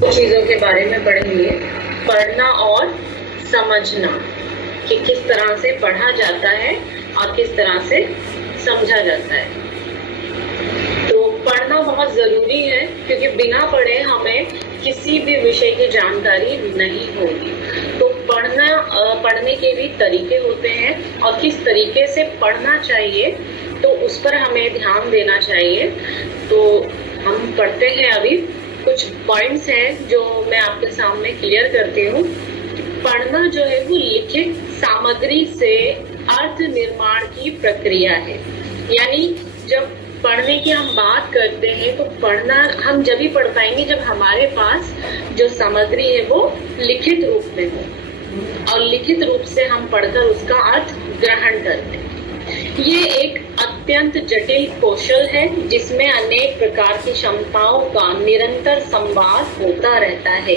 चीजों के बारे में पढ़ेंगे। पढ़ना और समझना, कि किस तरह से पढ़ा जाता है और किस तरह से समझा जाता है। तो पढ़ना बहुत जरूरी है, क्योंकि बिना पढ़े हमें किसी भी विषय की जानकारी नहीं होगी। तो पढ़ने के भी तरीके होते हैं और किस तरीके से पढ़ना चाहिए, तो उस पर हमें ध्यान देना चाहिए। तो हम पढ़ते हैं, अभी कुछ पॉइंट्स हैं जो मैं आपके सामने क्लियर करती हूँ। पढ़ना जो है वो लिखित सामग्री से अर्थ निर्माण की प्रक्रिया है। यानी जब पढ़ने की हम बात करते हैं तो पढ़ना हम जब ही पढ़ पाएंगे जब हमारे पास जो सामग्री है वो लिखित रूप में हो, और लिखित रूप से हम पढ़कर उसका अर्थ ग्रहण करते हैं। ये एक अत्यंत जटिल कौशल है जिसमें अनेक प्रकार की क्षमताओं का निरंतर संवाद होता रहता है,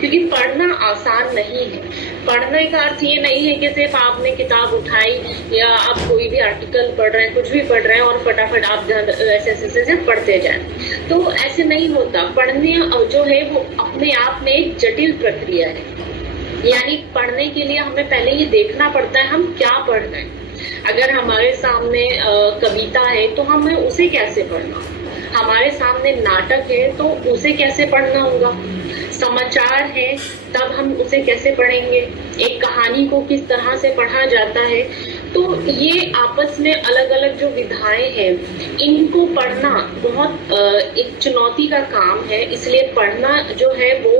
क्योंकि पढ़ना आसान नहीं है। पढ़ने का अर्थ ये नहीं है कि सिर्फ आपने किताब उठाई या आप कोई भी आर्टिकल पढ़ रहे हैं, कुछ भी पढ़ रहे हैं और फटाफट आप ऐसे पढ़ते जाएं, तो ऐसे नहीं होता। पढ़ने जो है वो अपने आप में एक जटिल प्रक्रिया है। यानी पढ़ने के लिए हमें पहले ये देखना पड़ता है हम क्या पढ़ रहे हैं। अगर हमारे सामने कविता है तो हमें उसे कैसे पढ़ना, हमारे सामने नाटक है तो उसे कैसे पढ़ना होगा, समाचार है तब हम उसे कैसे पढ़ेंगे, एक कहानी को किस तरह से पढ़ा जाता है। तो ये आपस में अलग अलग जो विधाएं हैं, इनको पढ़ना बहुत एक चुनौती का काम है। इसलिए पढ़ना जो है वो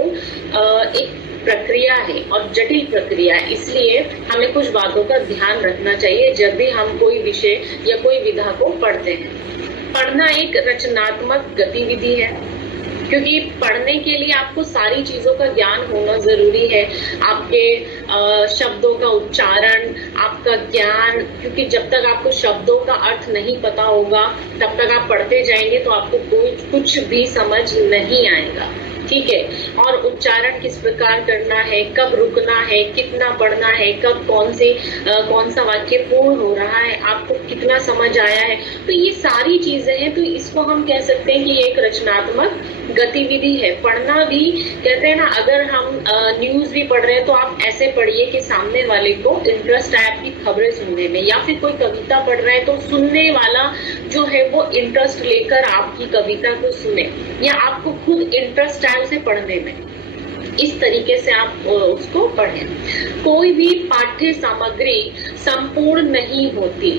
एक प्रक्रिया है और जटिल प्रक्रिया है। इसलिए हमें कुछ बातों का ध्यान रखना चाहिए जब भी हम कोई विषय या कोई विधा को पढ़ते हैं। पढ़ना एक रचनात्मक गतिविधि है, क्योंकि पढ़ने के लिए आपको सारी चीजों का ज्ञान होना जरूरी है। आपके शब्दों का उच्चारण, आपका ज्ञान, क्योंकि जब तक आपको शब्दों का अर्थ नहीं पता होगा तब तक आप पढ़ते जाएंगे तो आपको कुछ भी समझ नहीं आएगा। ठीक है। और उच्चारण किस प्रकार करना है, कब रुकना है, कितना पढ़ना है, कब कौन सा वाक्य पूर्ण हो रहा है, आपको कितना समझ आया है, तो ये सारी चीजें हैं। तो इसको हम कह सकते हैं कि ये एक रचनात्मक गतिविधि है। पढ़ना भी कहते हैं ना, अगर हम न्यूज भी पढ़ रहे हैं तो आप ऐसे पढ़िए कि सामने वाले को इंटरेस्ट आए आपकी खबरें सुनने में, या फिर कोई कविता पढ़ रहे हैं तो सुनने वाला जो है वो इंटरेस्ट लेकर आपकी कविता को सुने, या आपको खुद इंटरेस्ट आए उसे पढ़ने में। इस तरीके से आप उसको पढ़ें। कोई भी पाठ्य सामग्री संपूर्ण नहीं होती,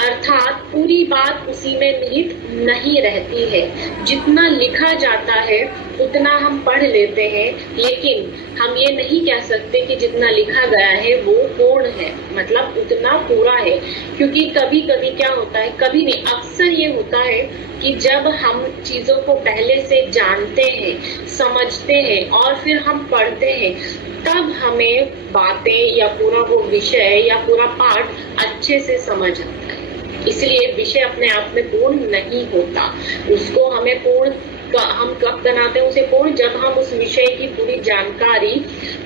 अर्थात पूरी बात उसी में निहित नहीं रहती है। जितना लिखा जाता है उतना हम पढ़ लेते हैं, लेकिन हम ये नहीं कह सकते कि जितना लिखा गया है वो पूर्ण है, मतलब उतना पूरा है। क्योंकि कभी कभी क्या होता है, कभी नहीं, अक्सर ये होता है कि जब हम चीजों को पहले से जानते हैं, समझते हैं और फिर हम पढ़ते हैं, तब हमें बातें या पूरा वो विषय या पूरा पाठ अच्छे से समझ आता है। इसलिए विषय अपने आप में पूर्ण नहीं होता। उसको हमें पूर्ण हम कब बनाते हैं उसे पूर्ण, जब हम उस विषय की पूरी जानकारी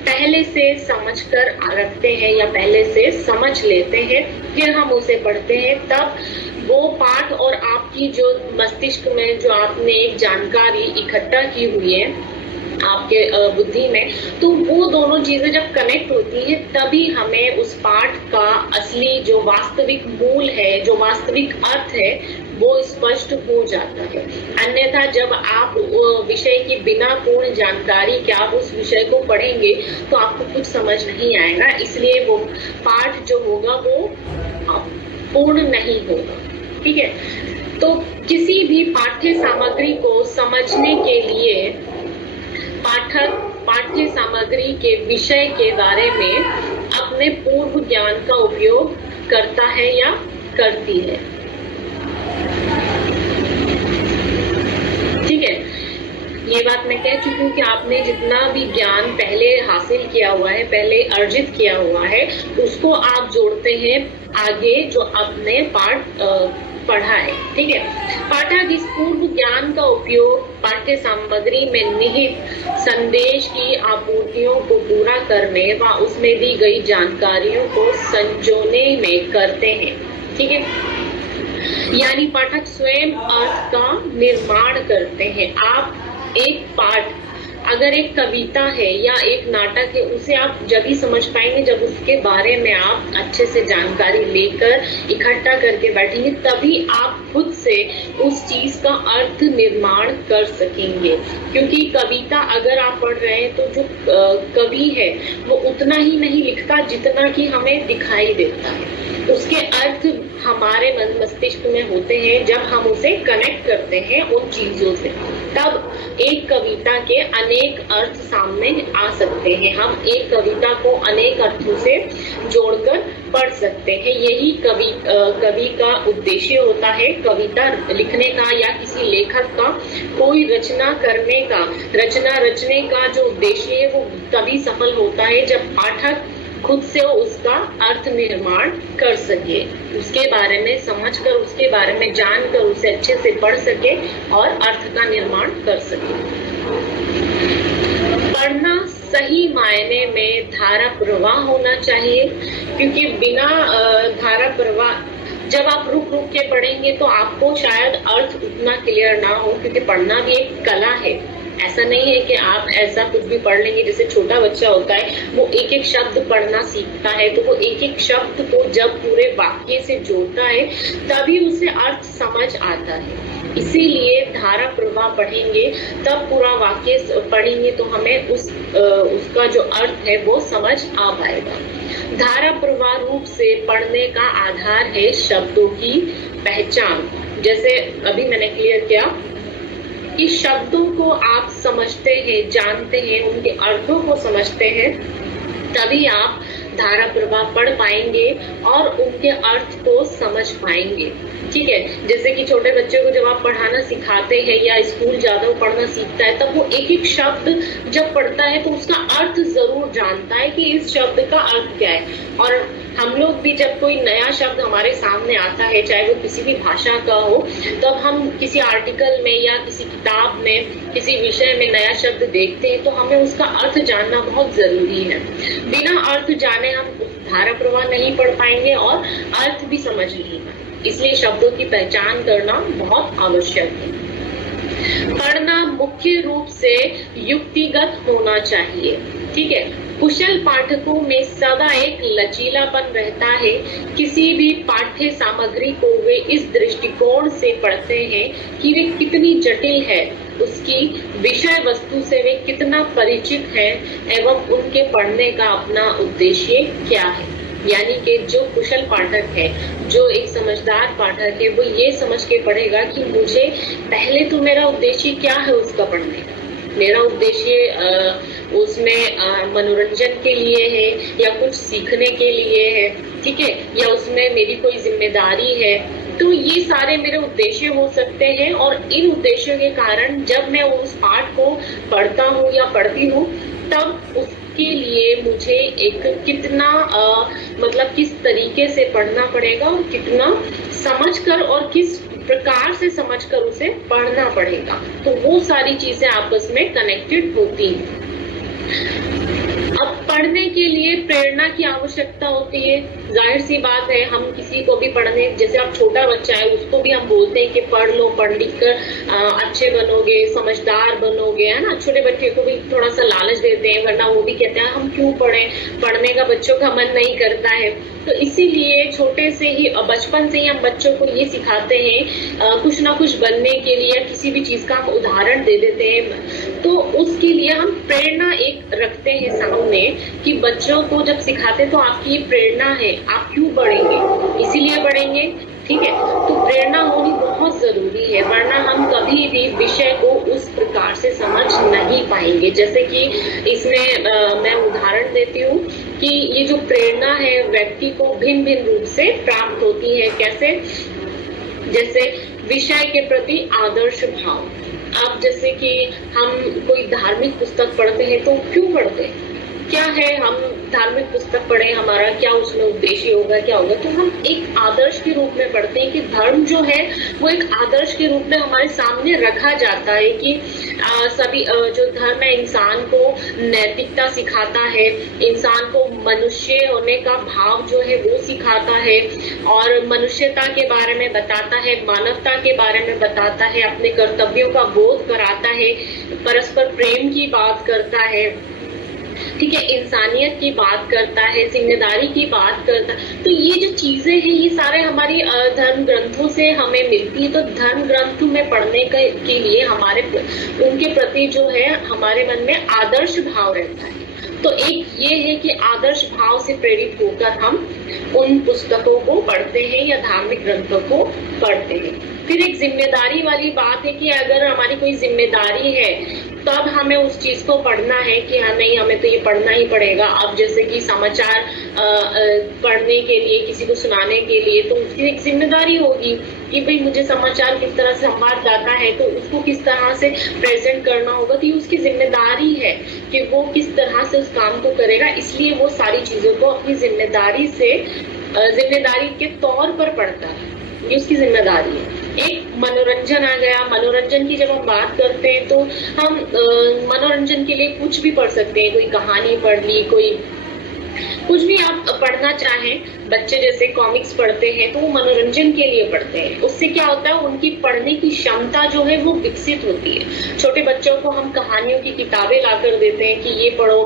पहले से समझकर रखते हैं या पहले से समझ लेते हैं, फिर हम उसे पढ़ते हैं। तब वो पाठ और आपकी जो मस्तिष्क में जो आपने एक जानकारी इकट्ठा की हुई है आपके बुद्धि में, तो वो दोनों चीजें जब कनेक्ट होती है तभी हमें उस पाठ का असली जो वास्तविक मूल है, जो वास्तविक अर्थ है, वो स्पष्ट हो जाता है। अन्यथा जब आप विषय की बिना पूर्ण जानकारी के आप उस विषय को पढ़ेंगे तो आपको कुछ समझ नहीं आएगा। इसलिए वो पाठ जो होगा वो पूर्ण नहीं होगा। ठीक है। तो किसी भी पाठ्य सामग्री को समझने के लिए पाठक पाठ्य सामग्री के विषय के बारे में अपने पूर्व ज्ञान का उपयोग करता है या करती है। ठीक है। ये बात मैं कह चुकी हूँ कि आपने जितना भी ज्ञान पहले हासिल किया हुआ है, पहले अर्जित किया हुआ है, उसको आप जोड़ते हैं आगे जो आपने पाठ पढ़ा है। ठीक है। पाठक इस पूर्व ज्ञान का उपयोग पाठ्य सामग्री में निहित संदेश की आपूर्तियों को पूरा करने व उसमें दी गई जानकारियों को संजोने में करते हैं। ठीक है। यानी पाठक स्वयं अर्थ का निर्माण करते हैं। आप एक पाठ अगर एक कविता है या एक नाटक है, उसे आप जब ही समझ पाएंगे जब उसके बारे में आप अच्छे से जानकारी लेकर इकट्ठा करके बैठेंगे, तभी आप खुद से उस चीज का अर्थ निर्माण कर सकेंगे। क्योंकि कविता अगर आप पढ़ रहे हैं तो जो कवि है वो उतना ही नहीं लिखता जितना कि हमें दिखाई देता है। उसके अर्थ हमारे मस्तिष्क में होते हैं जब हम उसे कनेक्ट करते हैं उन चीजों से, तब एक कविता के अनेक अर्थ सामने आ सकते हैं। हम एक कविता को अनेक अर्थों से जोड़कर पढ़ सकते हैं। यही कवि का उद्देश्य होता है। कविता लिखने का या किसी लेखक का कोई रचना रचने का जो उद्देश्य है वो तभी सफल होता है जब पाठक खुद से उसका अर्थ निर्माण कर सके, उसके बारे में समझकर, उसके बारे में जानकर उसे अच्छे से पढ़ सके और अर्थ का निर्माण कर सके। पढ़ना सही मायने में धारा प्रवाह होना चाहिए, क्योंकि बिना धारा प्रवाह जब आप रुक के पढ़ेंगे तो आपको शायद अर्थ उतना क्लियर ना हो, क्योंकि पढ़ना भी एक कला है। ऐसा नहीं है कि आप ऐसा कुछ भी पढ़ लेंगे। जैसे छोटा बच्चा होता है, वो एक एक शब्द पढ़ना सीखता है, तो वो एक एक शब्द को जब पूरे वाक्य से जोड़ता है तभी उसे अर्थ समझ आता है। इसीलिए धारा प्रवाह पढ़ेंगे, तब पूरा वाक्य पढ़ेंगे तो हमें उसका जो अर्थ है वो समझ आ पाएगा। धारा प्रवाह रूप से पढ़ने का आधार है शब्दों की पहचान। जैसे अभी मैंने क्लियर किया कि शब्दों को आप समझते हैं, जानते हैं, उनके अर्थों को समझते हैं, तभी आप धारा प्रवाह पढ़ पाएंगे और उनके अर्थ को समझ पाएंगे। ठीक है, जैसे कि छोटे बच्चे को जब आप पढ़ाना सिखाते हैं या स्कूल जाता है पढ़ना सीखता है, तब वो एक एक शब्द जब पढ़ता है तो उसका अर्थ जरूर जानता है कि इस शब्द का अर्थ क्या है। और हम लोग भी जब कोई नया शब्द हमारे सामने आता है, चाहे वो किसी भी भाषा का हो, तब हम किसी आर्टिकल में या किसी किताब में, किसी विषय में नया शब्द देखते हैं तो हमें उसका अर्थ जानना बहुत जरूरी है। बिना अर्थ जाने हम धारा प्रवाह नहीं पढ़ पाएंगे और अर्थ भी समझ नहीं पाएंगे। इसलिए शब्दों की पहचान करना बहुत आवश्यक है। पढ़ना मुख्य रूप से युक्तिगत होना चाहिए। ठीक है, कुशल पाठकों में सदा एक लचीलापन रहता है। किसी भी पाठ्य सामग्री को वे इस दृष्टिकोण से पढ़ते हैं कि वे कितनी जटिल है, उसकी विषय वस्तु से वे कितना परिचित है एवं उनके पढ़ने का अपना उद्देश्य क्या है। यानी कि जो कुशल पाठक है, जो एक समझदार पाठक है, वो ये समझ के पढ़ेगा कि मुझे पहले तो मेरा उद्देश्य क्या है उसका पढ़ने का। मेरा उद्देश्य उसमें मनोरंजन के लिए है या कुछ सीखने के लिए है, ठीक है, या उसमें मेरी कोई जिम्मेदारी है। तो ये सारे मेरे उद्देश्य हो सकते हैं और इन उद्देश्यों के कारण जब मैं उस पाठ को पढ़ता हूँ या पढ़ती हूँ, तब उसके लिए मुझे एक कितना मतलब किस तरीके से पढ़ना पड़ेगा और कितना समझकर और किस प्रकार से समझकर उसे पढ़ना पड़ेगा। तो वो सारी चीजें आपस में कनेक्टेड होती हैं। अब पढ़ने के लिए प्रेरणा की आवश्यकता होती है। जाहिर सी बात है, हम किसी को भी पढ़ने, जैसे आप छोटा बच्चा है उसको भी हम बोलते हैं कि पढ़ लो, पढ़ लिख कर अच्छे बनोगे, समझदार बनोगे, है ना। छोटे बच्चे को भी थोड़ा सा लालच देते हैं, वरना वो भी कहते हैं हम क्यों पढ़ें, पढ़ने का बच्चों का मन नहीं करता है। तो इसीलिए छोटे से ही, बचपन से ही हम बच्चों को ये सिखाते हैं कुछ ना कुछ बनने के लिए, या किसी भी चीज का हम उदाहरण दे देते हैं। तो उसके लिए हम प्रेरणा एक रखते हैं सामने कि बच्चों को जब सिखाते तो आपकी ये प्रेरणा है, आप क्यों बढ़ेंगे, इसीलिए बढ़ेंगे। ठीक है, तो प्रेरणा होनी बहुत जरूरी है, वरना हम कभी भी विषय को उस प्रकार से समझ नहीं पाएंगे। जैसे कि इसमें मैं उदाहरण देती हूँ कि ये जो प्रेरणा है व्यक्ति को भिन्न भिन्न रूप से प्राप्त होती है। कैसे? जैसे विषय के प्रति आदर्श भाव। अब जैसे कि हम कोई धार्मिक पुस्तक पढ़ते हैं तो क्यों पढ़ते हैं, क्या है, हम धार्मिक पुस्तक पढ़े, हमारा क्या उसमें उद्देश्य होगा, क्या होगा। तो हम एक आदर्श के रूप में पढ़ते हैं कि धर्म जो है वो एक आदर्श के रूप में हमारे सामने रखा जाता है कि सभी जो धर्म है इंसान को नैतिकता सिखाता है, इंसान को मनुष्य होने का भाव जो है वो सिखाता है और मनुष्यता के बारे में बताता है, मानवता के बारे में बताता है, अपने कर्तव्यों का बोध कराता है। परस्पर प्रेम की बात करता है, ठीक है, इंसानियत की बात करता है, जिम्मेदारी की बात करता है। तो ये जो चीजें हैं ये सारे हमारी धर्म ग्रंथों से हमें मिलती है। तो धर्म ग्रंथ में पढ़ने के लिए हमारे उनके प्रति जो है हमारे मन में आदर्श भाव रहता है। तो एक ये है कि आदर्श भाव से प्रेरित होकर हम उन पुस्तकों को पढ़ते हैं या धार्मिक ग्रंथों को पढ़ते हैं। फिर एक जिम्मेदारी वाली बात है कि अगर हमारी कोई जिम्मेदारी है तब हमें उस चीज को पढ़ना है कि हाँ नहीं, हमें तो ये पढ़ना ही पड़ेगा। अब जैसे कि समाचार पढ़ने के लिए, किसी को सुनाने के लिए, तो उसकी एक जिम्मेदारी होगी कि भाई मुझे समाचार किस तरह से संवाददाता है तो उसको किस तरह से प्रेजेंट करना होगा। तो ये उसकी जिम्मेदारी है कि वो किस तरह से उस काम को करेगा, इसलिए वो सारी चीजों को अपनी जिम्मेदारी से जिम्मेदारी के तौर पर पढ़ता है। ये उसकी जिम्मेदारी है। एक मनोरंजन आ गया। मनोरंजन की जब हम बात करते हैं तो हम मनोरंजन के लिए कुछ भी पढ़ सकते हैं। कोई कहानी पढ़ ली, कोई कुछ भी आप पढ़ना चाहें। बच्चे जैसे कॉमिक्स पढ़ते हैं तो वो मनोरंजन के लिए पढ़ते हैं। उससे क्या होता है, उनकी पढ़ने की क्षमता जो है वो विकसित होती है। छोटे बच्चों को हम कहानियों की किताबें लाकर देते हैं कि ये पढ़ो,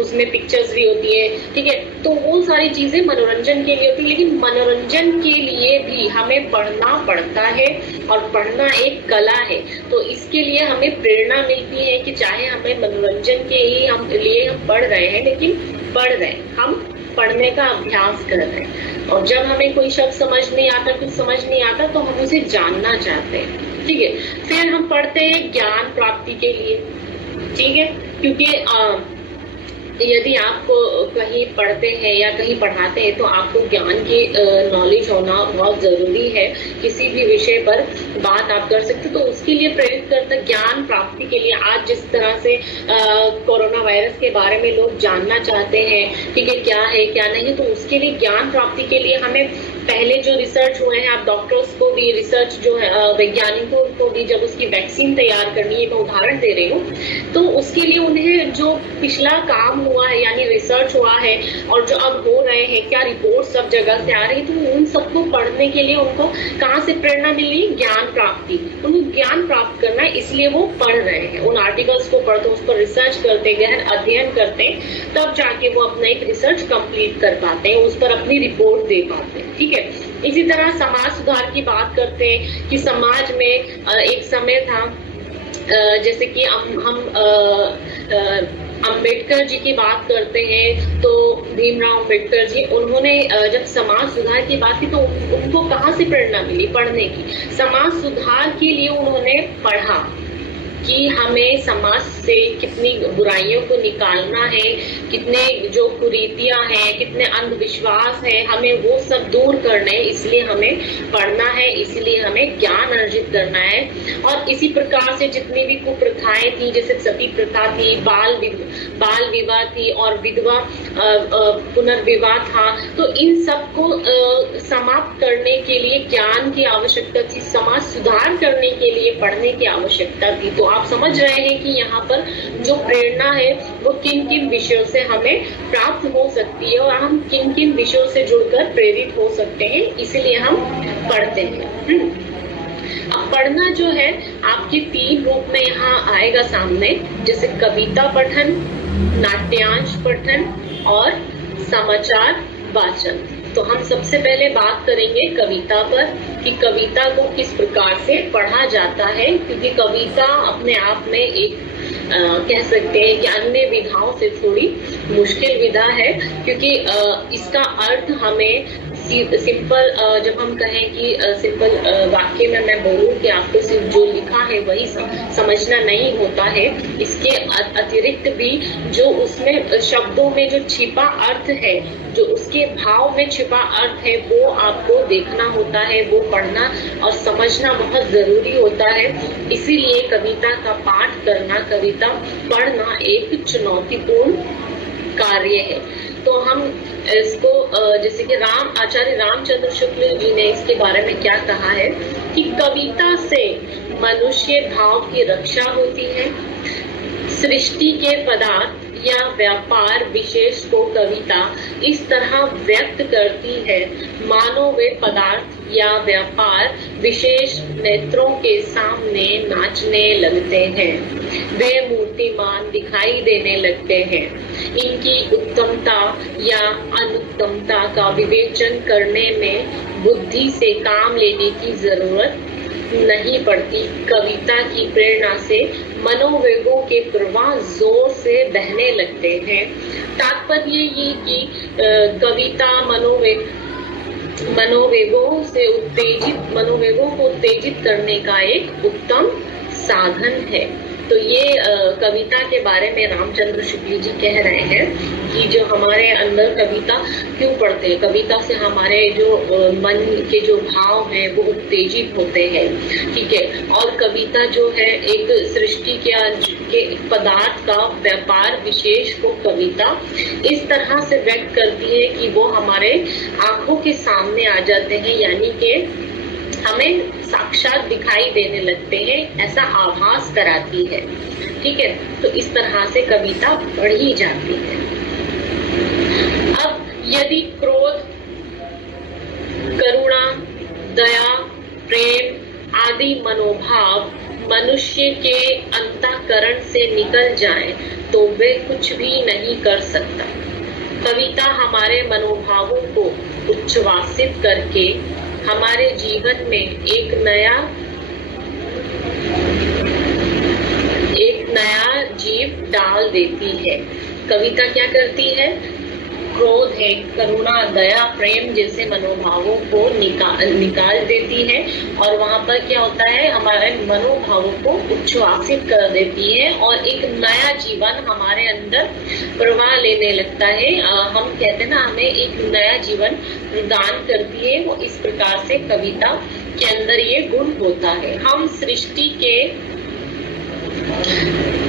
उसमें पिक्चर्स भी होती है, ठीक है। तो वो सारी चीजें मनोरंजन के लिए होती है। लेकिन मनोरंजन के लिए भी हमें पढ़ना पड़ता है और पढ़ना एक कला है। तो इसके लिए हमें प्रेरणा मिलती है कि चाहे हमें मनोरंजन के ही हम पढ़ रहे हैं, लेकिन पढ़ रहे हैं, हम पढ़ने का अभ्यास कर रहे हैं। और जब हमें कोई शब्द समझ नहीं आता, कुछ समझ नहीं आता, तो हम उसे जानना चाहते हैं, ठीक है। फिर हम पढ़ते हैं ज्ञान प्राप्ति के लिए, ठीक है, क्योंकि यदि आप कहीं पढ़ते हैं या कहीं पढ़ाते हैं तो आपको ज्ञान की नॉलेज होना बहुत जरूरी है। किसी भी विषय पर बात आप कर सकते हो, तो उसके लिए प्रेरित करता ज्ञान प्राप्ति के लिए। आज जिस तरह से कोरोना वायरस के बारे में लोग जानना चाहते हैं, ठीक है, क्या है क्या नहीं, तो उसके लिए ज्ञान प्राप्ति के लिए हमें पहले जो रिसर्च हुए हैं, आप डॉक्टर्स को भी रिसर्च जो है, वैज्ञानिकों को भी जब उसकी वैक्सीन तैयार करनी है, मैं उदाहरण दे रही हूँ, तो उसके लिए उन्हें जो पिछला काम हुआ है यानी रिसर्च हुआ है और जो अब हो रहे हैं, क्या रिपोर्ट सब जगह से आ रही है, तो उन सबको पढ़ने के लिए उनको कहाँ से प्रेरणा मिली? ज्ञान प्राप्ति। उनको ज्ञान प्राप्त करना है, इसलिए वो पढ़ रहे हैं। उन आर्टिकल्स को पढ़ते, उस पर रिसर्च करते, गहन अध्ययन करते, तब जाके वो अपना एक रिसर्च कंप्लीट कर पाते हैं, उस पर अपनी रिपोर्ट दे पाते हैं, ठीक है। इसी तरह समाज सुधार की बात करते हैं कि समाज में एक समय था, जैसे कि हम अम्बेडकर जी की बात करते हैं, तो भीमराव अम्बेडकर जी, उन्होंने जब समाज सुधार की बात की तो उनको कहाँ से प्रेरणा मिली? पढ़ने की। समाज सुधार के लिए उन्होंने पढ़ा कि हमें समाज से कितनी बुराइयों को निकालना है, कितने जो कुरीतियां हैं, कितने अंधविश्वास है, हमें वो सब दूर करना है, इसलिए हमें पढ़ना है, इसलिए हमें ज्ञान अर्जित करना है। और इसी प्रकार से जितनी भी कुप्रथाएं थी, जैसे सती प्रथा थी, बाल विवाह थी और विधवा पुनर्विवाह था, तो इन सबको समाप्त करने के लिए ज्ञान की आवश्यकता थी, समाज सुधार करने के लिए पढ़ने की आवश्यकता थी। तो आप समझ रहे हैं कि यहाँ पर जो प्रेरणा है वो किन किन विषयों से हमें प्राप्त हो सकती है और हम किन किन विषयों से जुड़कर प्रेरित हो सकते हैं, इसलिए हम पढ़ते हैं। अब पढ़ना जो है आपके 3 रूप में यहाँ आएगा सामने, जैसे कविता पठन, नाट्यांश पठन और समाचार वाचन। तो हम सबसे पहले बात करेंगे कविता पर कि कविता को किस प्रकार से पढ़ा जाता है, क्योंकि कविता अपने आप में एक कह सकते हैं कि अन्य विधाओं से थोड़ी मुश्किल विधा है, क्योंकि इसका अर्थ हमें सिंपल, जब हम कहें कि सिंपल वाक्य में मैं बोलूं कि आपको सिर्फ जो लिखा है वही समझना नहीं होता है, इसके अतिरिक्त भी जो उसमें शब्दों में जो छिपा अर्थ है, जो उसके भाव में छिपा अर्थ है, वो आपको देखना होता है, वो पढ़ना और समझना बहुत जरूरी होता है। इसीलिए कविता का पाठ करना, कविता पढ़ना एक चुनौतीपूर्ण कार्य है। तो हम इसको जैसे कि आचार्य रामचंद्र शुक्ल जी ने इसके बारे में क्या कहा है कि कविता से मनुष्य भाव की रक्षा होती है, सृष्टि के पदार्थ या व्यापार विशेष को कविता इस तरह व्यक्त करती है मानो वे पदार्थ या व्यापार विशेष नेत्रों के सामने नाचने लगते हैं। वे मूर्तिमान दिखाई देने लगते हैं। इनकी उत्तमता या अनुत्तमता का विवेचन करने में बुद्धि से काम लेने की जरूरत नहीं पड़ती। कविता की प्रेरणा से मनोवेगों के प्रवाह जोर से बहने लगते हैं। तात्पर्य ये कि कविता मनोवेगों को उत्तेजित करने का एक उत्तम साधन है। तो ये कविता के बारे में रामचंद्र शुक्ल जी कह रहे हैं कि जो हमारे अंदर कविता क्यों पढ़ते हैं, कविता से हमारे जो मन के जो भाव हैं वो उत्तेजित होते हैं, ठीक है। और कविता जो है एक सृष्टि के पदार्थ का व्यापार विशेष को कविता इस तरह से व्यक्त करती है कि वो हमारे आंखों के सामने आ जाते हैं, यानी कि हमें साक्षात दिखाई देने लगते हैं, ऐसा आभास कराती है, ठीक है। तो इस तरह से कविता पढ़ी जाती है। अब यदि क्रोध, करुणा, दया, प्रेम आदि मनोभाव मनुष्य के अंतःकरण से निकल जाए तो वे कुछ भी नहीं कर सकता। कविता हमारे मनोभावों को उच्छ्वासित करके हमारे जीवन में एक नया जीव डाल देती है। कविता क्या करती है? क्रोध है, करुणा, दया, प्रेम जैसे मनोभावों को निकाल देती है और वहां पर क्या होता है, हमारे मनोभावों को उच्छ्वासित कर देती है और एक नया जीवन हमारे अंदर प्रवाह लेने लगता है। हम कहते हैं ना, हमें एक नया जीवन प्रदान करती है। वो इस प्रकार से कविता के अंदर ये गुण होता है। हम सृष्टि के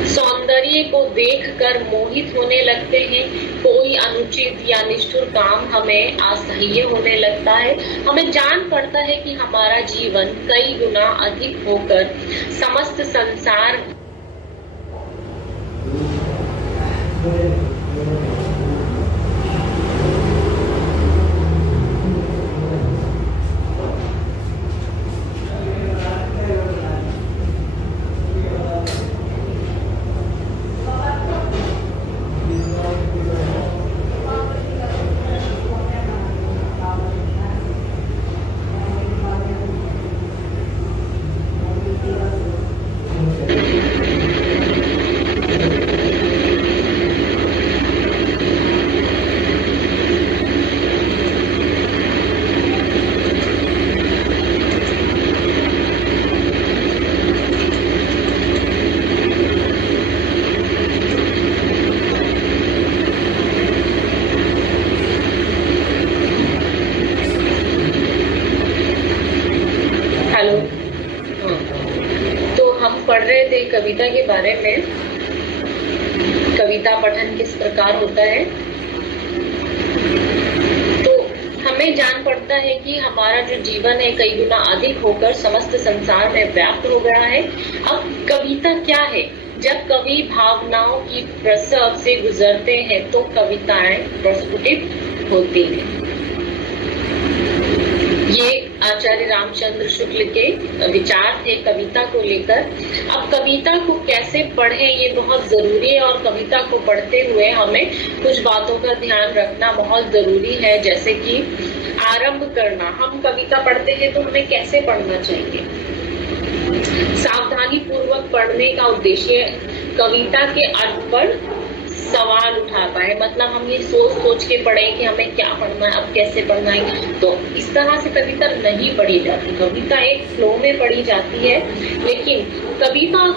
सौंदर्य को देखकर मोहित होने लगते हैं। कोई अनुचित या निष्ठुर काम हमें असह्य होने लगता है। हमें जान पड़ता है कि हमारा जीवन कई गुना अधिक होकर समस्त संसार कविता के बारे में, कविता पठन किस प्रकार होता है। तो हमें जान पड़ता है कि हमारा जो जीवन है कई गुना अधिक होकर समस्त संसार में व्याप्त हो गया है। अब कविता क्या है? जब कवि भावनाओं की प्रसव से गुजरते हैं तो कविताएं प्रस्फुटित होती हैं। ये आचार्य रामचंद्र शुक्ल के विचार थे कविता को लेकर। अब कविता को कैसे पढ़ें ये बहुत जरूरी है और कविता को पढ़ते हुए हमें कुछ बातों का ध्यान रखना बहुत जरूरी है। जैसे कि आरंभ करना, हम कविता पढ़ते हैं तो हमें कैसे पढ़ना चाहिए। सावधानी पूर्वक पढ़ने का उद्देश्य कविता के अर्थ पर सवाल उठा पाए, मतलब हम ये सोच के पढ़ें कि हमें क्या पढ़ना है, अब कैसे पढ़ना है। तो इस तरह से कविता नहीं पढ़ी जाती। कविता एक फ्लो में पढ़ी जाती है, लेकिन कविता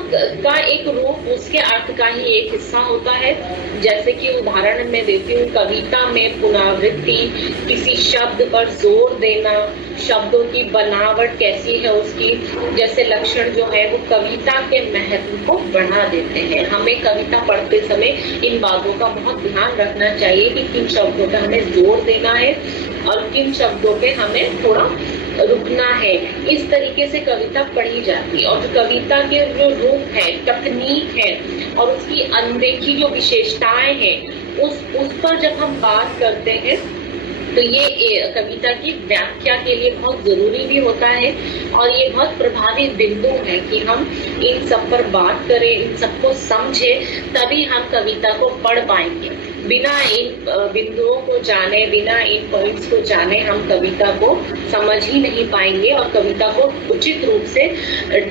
का एक रूप उसके अर्थ का ही एक हिस्सा होता है। जैसे कि उदाहरण मैं देती हूँ, कविता में पुनरावृत्ति, किसी शब्द पर जोर देना, शब्दों की बनावट कैसी है उसकी जैसे लक्षण जो है वो कविता के महत्व को बढ़ा देते हैं। हमें कविता पढ़ते समय इन बातों का बहुत ध्यान रखना चाहिए कि किन शब्दों पे हमें जोर देना है और किन शब्दों पे हमें थोड़ा रुकना है। इस तरीके से कविता पढ़ी जाती है। और जो कविता के जो रूप है, तकनीक है और उसकी अनदेखी जो विशेषताएं हैं, उस पर जब हम बात करते हैं तो ये कविता की व्याख्या के लिए बहुत जरूरी भी होता है और ये बहुत प्रभावी बिंदु है कि हम इन सब पर बात करें, इन सबको समझे, तभी हम कविता को पढ़ पाएंगे। बिना इन बिंदुओं को जाने, बिना इन पॉइंट्स को जाने हम कविता को समझ ही नहीं पाएंगे और कविता को उचित रूप से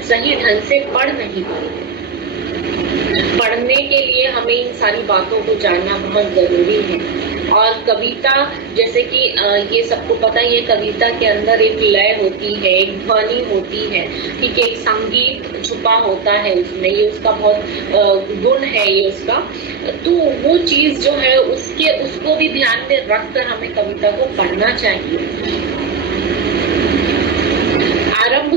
सही ढंग से पढ़ नहीं पाएंगे। पढ़ने के लिए हमें इन सारी बातों को जानना बहुत जरूरी है। और कविता, जैसे कि ये सबको पता ही है, कविता के अंदर एक लय होती है, एक ध्वनि होती है, ठीक है, एक संगीत छुपा होता है उसमें, ये उसका बहुत गुण है ये उसका। तो वो चीज जो है उसको भी ध्यान में रखकर हमें कविता को पढ़ना चाहिए। आरंभ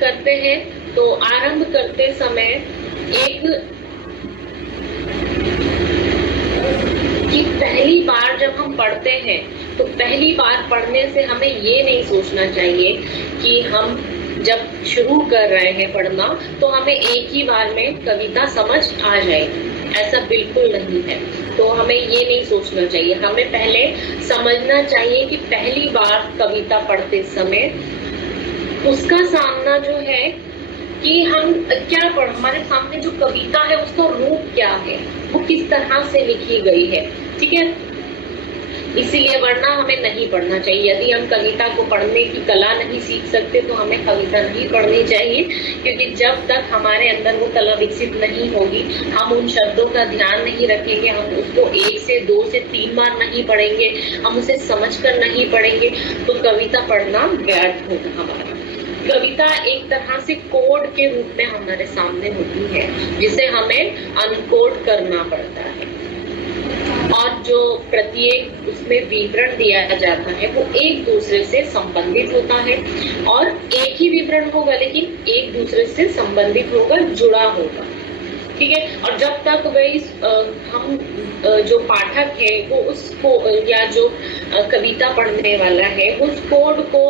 करते हैं तो आरंभ करते समय एक कि पहली बार जब हम पढ़ते हैं तो पहली बार पढ़ने से हमें ये नहीं सोचना चाहिए कि हम जब शुरू कर रहे हैं पढ़ना तो हमें एक ही बार में कविता समझ आ जाएगी, ऐसा बिल्कुल नहीं है। तो हमें ये नहीं सोचना चाहिए, हमें पहले समझना चाहिए कि पहली बार कविता पढ़ते समय उसका सामना जो है कि हम क्या पढ़, हमारे सामने जो कविता है उसका रूप क्या है, वो किस तरह से लिखी गई है, ठीक है। इसीलिए वरना हमें नहीं पढ़ना चाहिए। यदि हम कविता को पढ़ने की कला नहीं सीख सकते तो हमें कविता नहीं पढ़नी चाहिए, क्योंकि जब तक हमारे अंदर वो कला विकसित नहीं होगी, हम उन शब्दों का ध्यान नहीं रखेंगे, हम उसको 1 से 2 से 3 बार नहीं पढ़ेंगे, हम उसे समझकर नहीं पढ़ेंगे, तो कविता पढ़ना व्यर्थ होगा हमारा। कविता एक तरह से कोड के रूप में हमारे सामने होती है, जिसे हमें अनकोड करना पड़ता है, और जो प्रत्येक उसमें विवरण दिया जाता है वो एक दूसरे से संबंधित होता है, और एक ही विवरण होगा लेकिन एक दूसरे से संबंधित होगा, जुड़ा होगा, ठीक है। और जब तक वही हम जो पाठक है वो उसको, या जो कविता पढ़ने वाला है, उस कोड को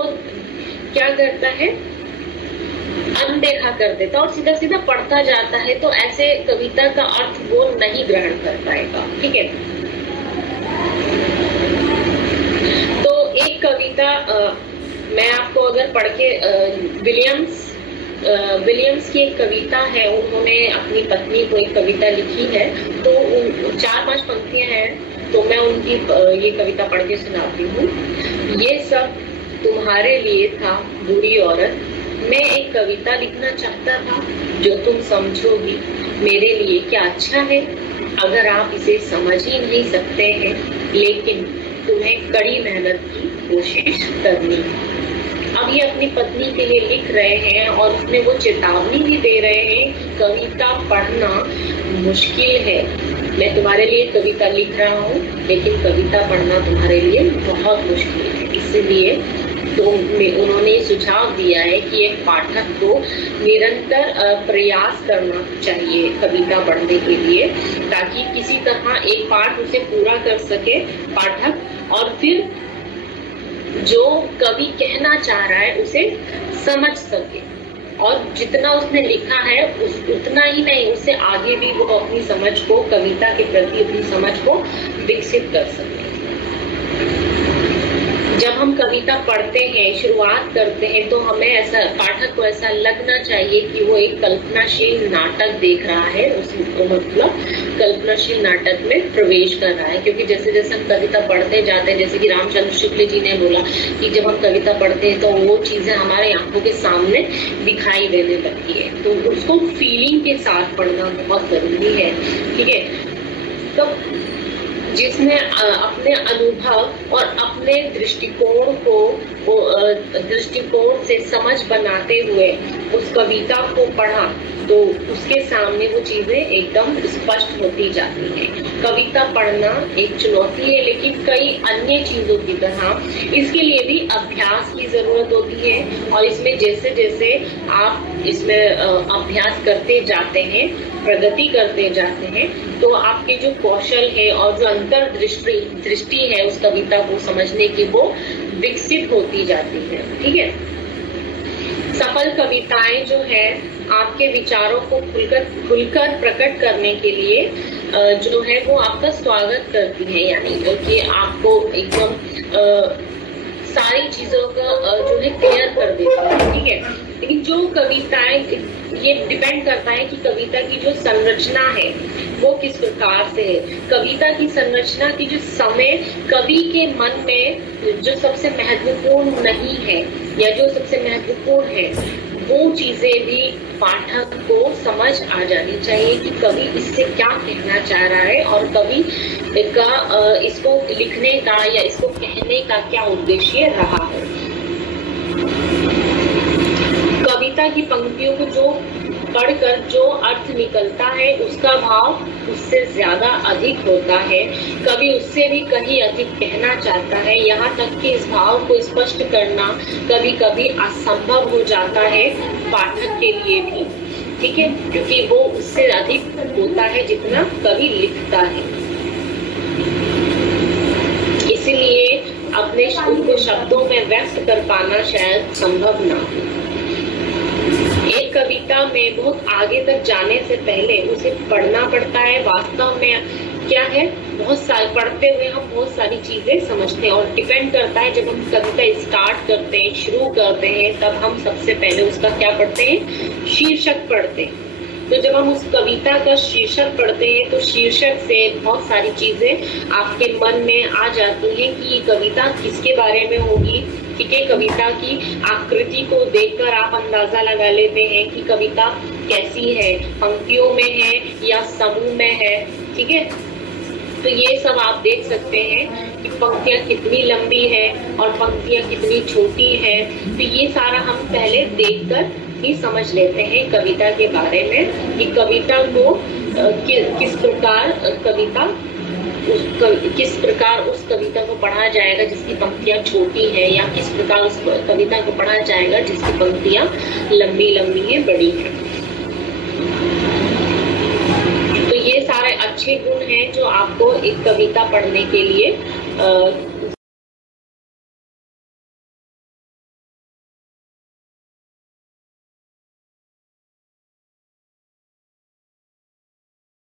क्या करता है, अनदेखा कर देता और सीधा सीधा पढ़ता जाता है, तो ऐसे कविता का अर्थ वो नहीं ग्रहण कर पाएगा, ठीक है। तो एक कविता मैं आपको अगर पढ़ के, विलियम्स की एक कविता है, उन्होंने अपनी पत्नी को एक कविता लिखी है, तो 4-5 पंक्तियां हैं, तो मैं उनकी ये कविता पढ़ के सुनाती हूँ। ये सब तुम्हारे लिए था बुरी औरत, मैं एक कविता लिखना चाहता था जो तुम समझोगी मेरे लिए क्या अच्छा है, अगर आप इसे समझ ही नहीं सकते हैं, लेकिन तुम्हें कड़ी मेहनत की कोशिश करनी है। अब ये अपनी पत्नी के लिए लिख रहे हैं और उसमें वो चेतावनी भी दे रहे हैं, कविता पढ़ना मुश्किल है, मैं तुम्हारे लिए कविता लिख रहा हूँ, लेकिन कविता पढ़ना तुम्हारे लिए बहुत मुश्किल है। इसलिए तो उन्होंने सुझाव दिया है कि एक पाठक को निरंतर प्रयास करना चाहिए कविता पढ़ने के लिए, ताकि किसी तरह एक पाठ उसे पूरा कर सके पाठक, और फिर जो कवि कहना चाह रहा है उसे समझ सके, और जितना उसने लिखा है उतना ही नहीं, उससे आगे भी वो अपनी समझ को, कविता के प्रति अपनी समझ को विकसित कर सके। जब हम कविता पढ़ते हैं, शुरुआत करते हैं, तो हमें ऐसा, पाठक को ऐसा लगना चाहिए कि वो एक कल्पनाशील नाटक देख रहा है, उसको मतलब कल्पनाशील नाटक में प्रवेश कर रहा है। क्योंकि जैसे जैसे हम कविता पढ़ते जाते हैं, जैसे कि रामचंद्र शुक्ल जी ने बोला कि जब हम कविता पढ़ते हैं तो वो चीजें हमारे आंखों के सामने दिखाई देने लगती है, तो उसको फीलिंग के साथ पढ़ना बहुत जरूरी है, ठीक है। तो जिसने अपने अनुभव और अपने दृष्टिकोण से समझ बनाते हुए उस कविता को पढ़ा, तो उसके सामने वो चीजें एकदम स्पष्ट होती जाती हैं। कविता पढ़ना एक चुनौती है, लेकिन कई अन्य चीजों की तरह इसके लिए भी अभ्यास की जरूरत होती है, और इसमें जैसे जैसे आप इसमें अभ्यास करते जाते हैं, प्रगति करते जाते हैं, तो आपके जो कौशल है और जो अंतर्दृष्टि है उस कविता को समझने की, वो विकसित होती जाती है, ठीक है। सफल कविताएं जो है आपके विचारों को खुलकर प्रकट करने के लिए जो है वो आपका स्वागत करती है, यानी कि आपको एकदम सारी चीजों का जो है क्लियर कर देती है, ठीक है। लेकिन जो कविताएं, ये डिपेंड करता है कि कविता की जो संरचना है वो किस प्रकार से है। कविता की संरचना की जो समय कवि के मन में जो सबसे महत्वपूर्ण नहीं है या जो सबसे महत्वपूर्ण है, वो चीजें भी पाठक को समझ आ जानी चाहिए कि कवि इससे क्या कहना चाह रहा है और कवि का इसको लिखने का या इसको कहने का क्या उद्देश्य रहा है। कविता की पंक्तियों को जो पढ़कर जो अर्थ निकलता है उसका भाव उससे ज्यादा अधिक होता है। कवि उससे भी कहीं अधिक कहना चाहता है, यहाँ तक कि इस भाव को स्पष्ट करना कभी कभी असंभव हो जाता है पाठक के लिए भी, ठीक है, क्योंकि वो उससे अधिक होता है जितना कवि लिखता है। इसलिए अपने उनको शब्दों में व्यक्त कर पाना शायद संभव ना हो। एक कविता में बहुत आगे तक जाने से पहले उसे पढ़ना पड़ता है। वास्तव में क्या है, बहुत सारे पढ़ते हुए हम बहुत सारी चीजें समझते हैं और डिपेंड करता है, जब हम कविता स्टार्ट करते हैं, शुरू करते हैं, तब हम सबसे पहले उसका क्या पढ़ते हैं, शीर्षक पढ़ते हैं। तो जब हम उस कविता का शीर्षक पढ़ते हैं तो शीर्षक से बहुत सारी चीजें आपके मन में आ जाती हैं कि ये कविता किसके बारे में होगी, ठीक है। कविता की आकृति को देखकर आप अंदाजा लगा लेते हैं कि कविता कैसी है, पंक्तियों में है या समूह में है, ठीक है। तो ये सब आप देख सकते हैं कि पंक्तियां कितनी लंबी है और पंक्तियां कितनी छोटी है। तो ये सारा हम पहले देखकर ही समझ लेते हैं कविता के बारे में कि कविता को किस प्रकार उस कविता को पढ़ा जाएगा जिसकी पंक्तियां छोटी है, या किस प्रकार उस कविता को पढ़ा जाएगा जिसकी पंक्तियां लंबी लंबी है, बड़ी है। तो ये सारे अच्छे गुण हैं जो आपको एक कविता पढ़ने के लिए